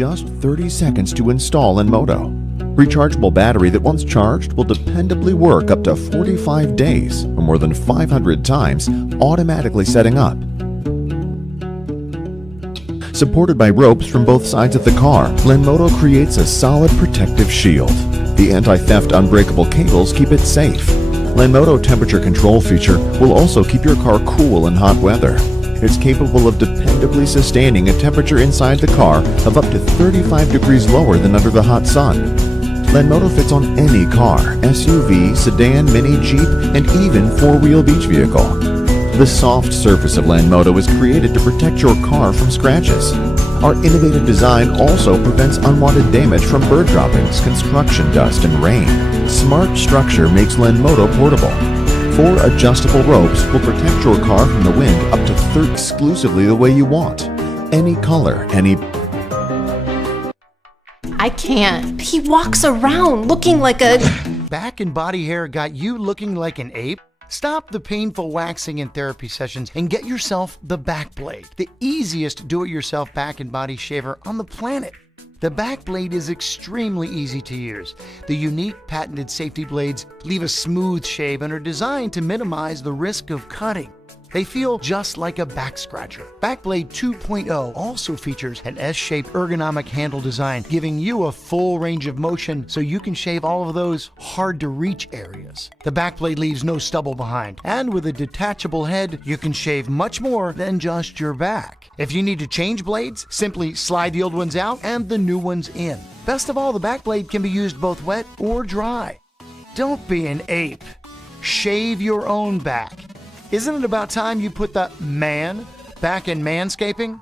just 30 seconds to install in Moto. Rechargeable battery that once charged will dependably work up to 45 days or more than 500 times, automatically setting up. Supported by ropes from both sides of the car, Lenmoto creates a solid protective shield. The anti-theft unbreakable cables keep it safe. Lenmoto temperature control feature will also keep your car cool in hot weather. It's capable of dependably sustaining a temperature inside the car of up to 35 degrees lower than under the hot sun. Lenmoto fits on any car, SUV, sedan, mini, Jeep, and even four-wheel beach vehicle. The soft surface of Lenmoto is created to protect your car from scratches. Our innovative design also prevents unwanted damage from bird droppings, construction dust, and rain. Smart structure makes Lenmoto portable. 4 adjustable ropes will protect your car from the wind up to 30 exclusively the way you want. Any color, any... I can't. He walks around looking like a... Back and body hair got you looking like an ape? Stop the painful waxing and therapy sessions and get yourself the Backblade, the easiest do-it-yourself back and body shaver on the planet. The Backblade is extremely easy to use. The unique patented safety blades leave a smooth shave and are designed to minimize the risk of cutting. They feel just like a back scratcher. Backblade 2.0 also features an S-shaped ergonomic handle design, giving you a full range of motion so you can shave all of those hard-to-reach areas. The Backblade leaves no stubble behind, and with a detachable head, you can shave much more than just your back. If you need to change blades, simply slide the old ones out and the new ones in. Best of all, the Backblade can be used both wet or dry. Don't be an ape. Shave your own back. Isn't it about time you put the man back in manscaping?